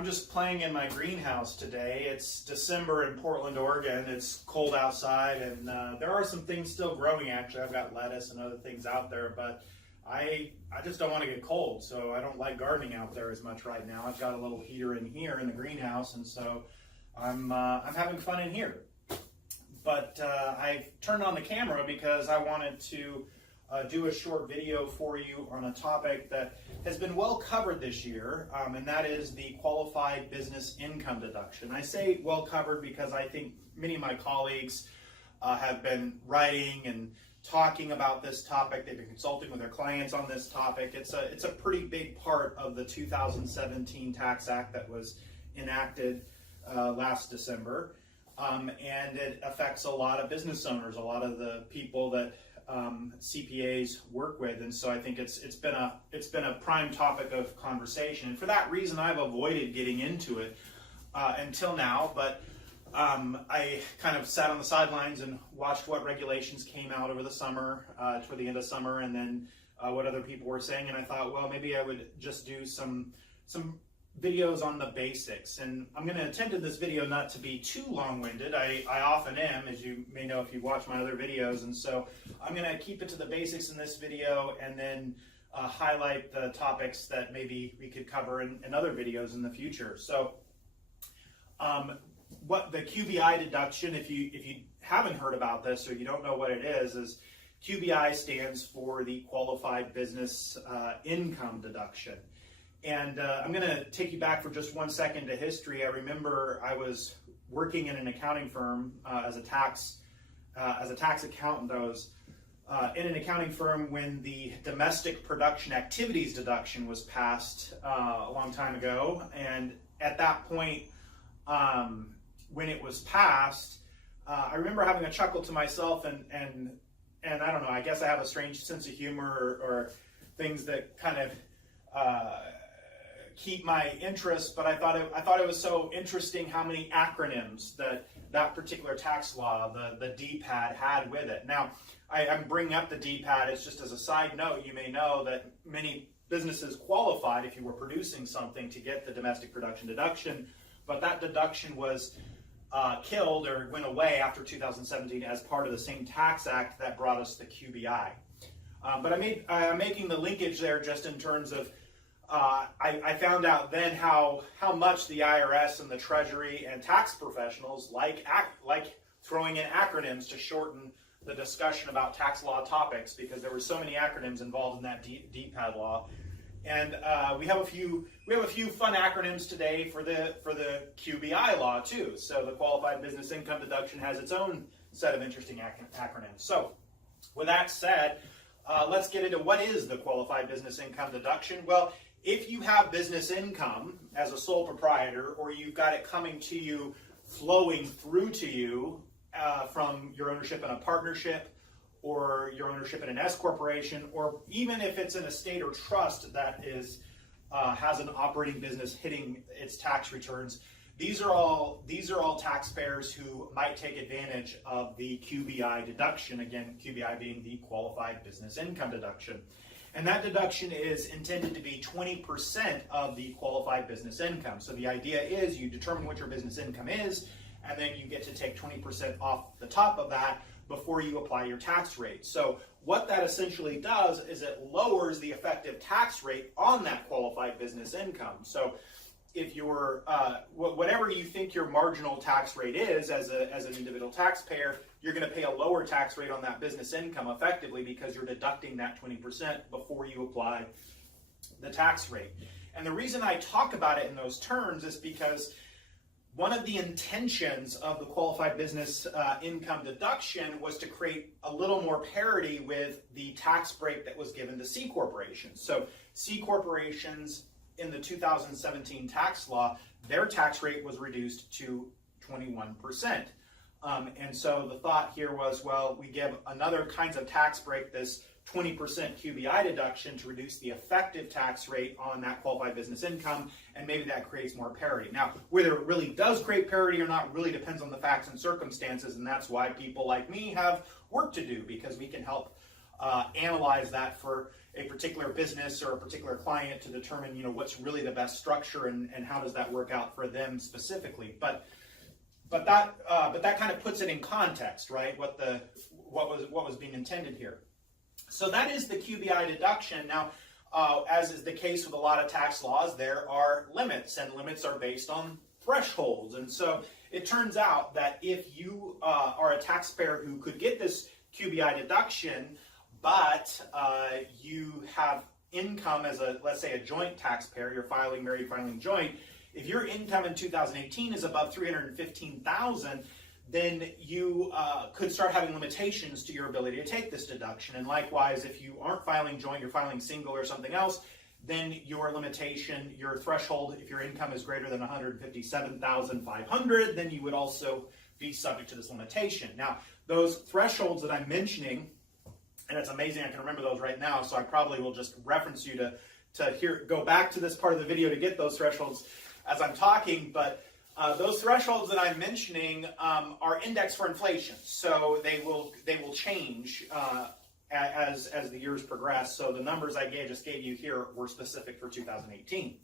I'm just playing in my greenhouse today. It's December in Portland, Oregon. It's cold outside, and there are some things still growing. Actually, I've got lettuce and other things out there, but I just don't want to get cold, so I don't like gardening out there as much right now. I've got a little heater in here in the greenhouse, and so I'm having fun in here. But I turned on the camera because I wanted to do a short video for you on a topic that has been well covered this year, and that is the Qualified Business Income Deduction. I say well covered because I think many of my colleagues have been writing and talking about this topic. They've been consulting with their clients on this topic. It's a pretty big part of the 2017 Tax Act that was enacted last December, and it affects a lot of business owners, a lot of the people that CPAs work with, and so I think it's been a prime topic of conversation. And for that reason, I've avoided getting into it until now. But I kind of sat on the sidelines and watched what regulations came out over the summer, toward the end of summer, and then what other people were saying. And I thought, well, maybe I would just do some videos on the basics. And I'm going to attempt in this video not to be too long-winded. I often am, as you may know if you watch my other videos, and so I'm going to keep it to the basics in this video and then highlight the topics that maybe we could cover in other videos in the future. So what the QBI deduction, if you haven't heard about this or you don't know what it is QBI stands for the Qualified Business Income Deduction. And I'm going to take you back for just 1 second to history. I remember I was working in an accounting firm as a tax accountant. I was in an accounting firm when the Domestic Production Activities Deduction was passed a long time ago. And at that point, when it was passed, I remember having a chuckle to myself, and I don't know, I guess I have a strange sense of humor or things that kind of keep my interest, but I thought it was so interesting how many acronyms that particular tax law, the DPAD, had with it. Now, I'm bringing up the DPAD, it's just as a side note. You may know that many businesses qualified if you were producing something to get the domestic production deduction, but that deduction was killed or went away after 2017 as part of the same tax act that brought us the QBI. But I'm making the linkage there just in terms of I found out then how much the IRS and the Treasury and tax professionals like throwing in acronyms to shorten the discussion about tax law topics, because there were so many acronyms involved in that DPAD law. And we have a few fun acronyms today for the QBI law too. So the Qualified Business Income Deduction has its own set of interesting acronyms. So with that said, let's get into what is the Qualified Business Income Deduction. Well, if you have business income as a sole proprietor, or you've got it coming to you, flowing through to you from your ownership in a partnership, or your ownership in an S corporation, or even if it's an estate or trust that has an operating business hitting its tax returns, these are all taxpayers who might take advantage of the QBI deduction. Again, QBI being the Qualified Business Income Deduction. And that deduction is intended to be 20% of the qualified business income. So the idea is you determine what your business income is, and then you get to take 20% off the top of that before you apply your tax rate. So what that essentially does is it lowers the effective tax rate on that qualified business income. So if you're, whatever you think your marginal tax rate is as an individual taxpayer, you're going to pay a lower tax rate on that business income effectively because you're deducting that 20% before you apply the tax rate. And the reason I talk about it in those terms is because one of the intentions of the Qualified Business Income Deduction was to create a little more parity with the tax break that was given to C corporations. So C corporations in the 2017 tax law, their tax rate was reduced to 21%. And so the thought here was, well, we give another kinds of tax break, this 20% QBI deduction, to reduce the effective tax rate on that qualified business income, and maybe that creates more parity. Now, whether it really does create parity or not really depends on the facts and circumstances, and that's why people like me have work to do, because we can help analyze that for a particular business or a particular client to determine, what's really the best structure and how does that work out for them specifically. But that kind of puts it in context, right? What was being intended here. So that is the QBI deduction. Now, as is the case with a lot of tax laws, there are limits, and limits are based on thresholds. And so it turns out that if you are a taxpayer who could get this QBI deduction, but you have income as let's say a joint taxpayer, you're married filing joint, if your income in 2018 is above $315,000, then you could start having limitations to your ability to take this deduction. And likewise, if you aren't filing joint, you're filing single or something else, then your limitation, your threshold, if your income is greater than $157,500, then you would also be subject to this limitation. Now, those thresholds that I'm mentioning, and it's amazing I can remember those right now, so I probably will just reference you to go back to this part of the video to get those thresholds as I'm talking, but those thresholds that I'm mentioning are indexed for inflation, so they will change as the years progress. So the numbers I just gave you here were specific for 2018.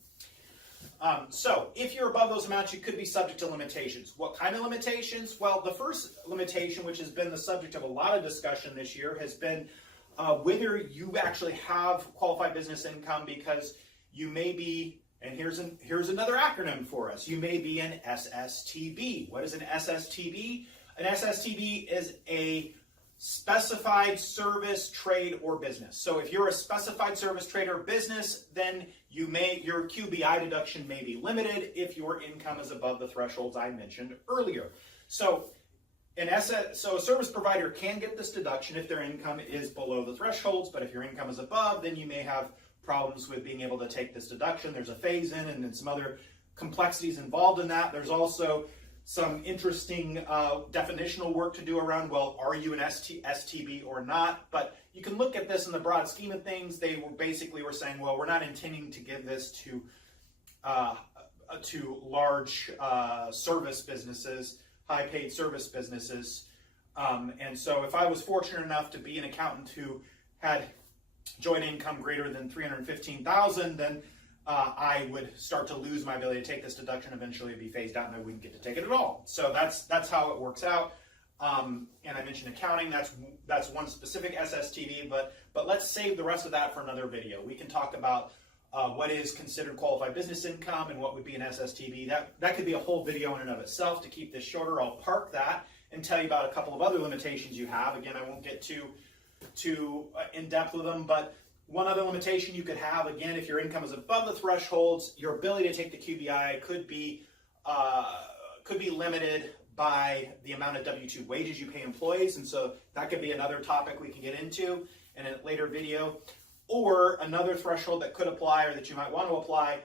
So if you're above those amounts, you could be subject to limitations. What kind of limitations? Well, the first limitation, which has been the subject of a lot of discussion this year, has been whether you actually have qualified business income, because you may be, and here's another acronym for us, you may be an SSTB. What is an SSTB? An SSTB is a specified service, trade, or business. So if you're a specified service, trade, or business, then your QBI deduction may be limited if your income is above the thresholds I mentioned earlier. So a service provider can get this deduction if their income is below the thresholds, but if your income is above, then you may have problems with being able to take this deduction. There's a phase-in and then some other complexities involved in that. There's also some interesting definitional work to do around, well, are you an STB or not? But you can look at this in the broad scheme of things. They were saying, well, we're not intending to give this to large service businesses, high-paid service businesses. And so if I was fortunate enough to be an accountant who had joint income greater than $315,000, then I would start to lose my ability to take this deduction. Eventually it'd be phased out and I wouldn't get to take it at all. So that's how it works out. And I mentioned accounting, that's one specific SSTD, but let's save the rest of that for another video. We can talk about what is considered qualified business income and what would be an SSTB. That could be a whole video in and of itself. To keep this shorter, I'll park that and tell you about a couple of other limitations you have. Again, I won't get too in depth with them, but one other limitation you could have, again, if your income is above the thresholds, your ability to take the QBI could be limited by the amount of W-2 wages you pay employees, and so that could be another topic we can get into in a later video. Or another threshold that could apply, or that you might want to apply,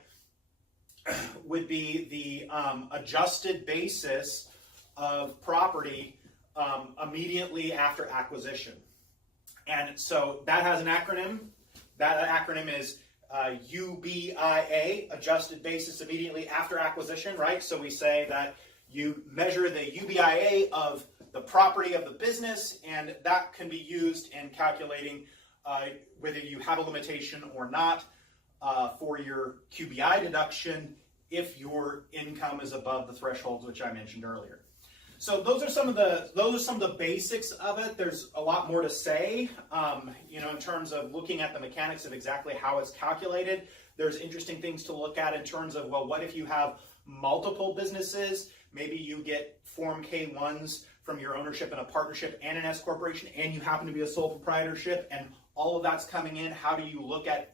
would be the adjusted basis of property immediately after acquisition. And so that has an acronym. That acronym is UBIA, adjusted basis immediately after acquisition, right? So we say that you measure the UBIA of the property of the business, and that can be used in calculating whether you have a limitation or not for your QBI deduction if your income is above the thresholds which I mentioned earlier. So those are some of the basics of it. There's a lot more to say, in terms of looking at the mechanics of exactly how it's calculated. There's interesting things to look at in terms of, well, what if you have multiple businesses? Maybe you get Form K-1s from your ownership in a partnership and an S corporation, and you happen to be a sole proprietorship, and all of that's coming in. How do you look at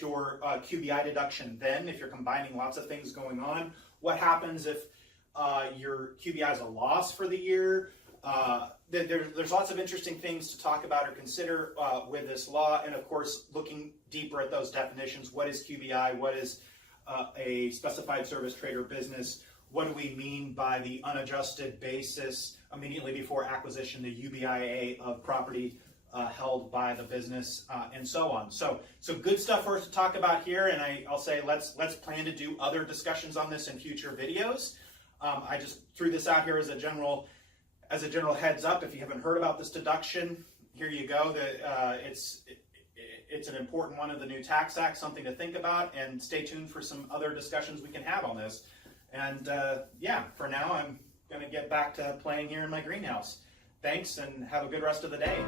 your QBI deduction then if you're combining lots of things going on? What happens if your QBI is a loss for the year? There's lots of interesting things to talk about or consider with this law, and of course looking deeper at those definitions. What is QBI? What is a specified service, trade, or business? What do we mean by the unadjusted basis immediately before acquisition, the UBIA of property held by the business, and so on. So good stuff for us to talk about here, and I'll say let's plan to do other discussions on this in future videos. I just threw this out here as a general heads up. If you haven't heard about this deduction, here you go. It's an important one of the new Tax Act, something to think about, and stay tuned for some other discussions we can have on this. And yeah, for now, I'm going to get back to playing here in my greenhouse. Thanks, and have a good rest of the day.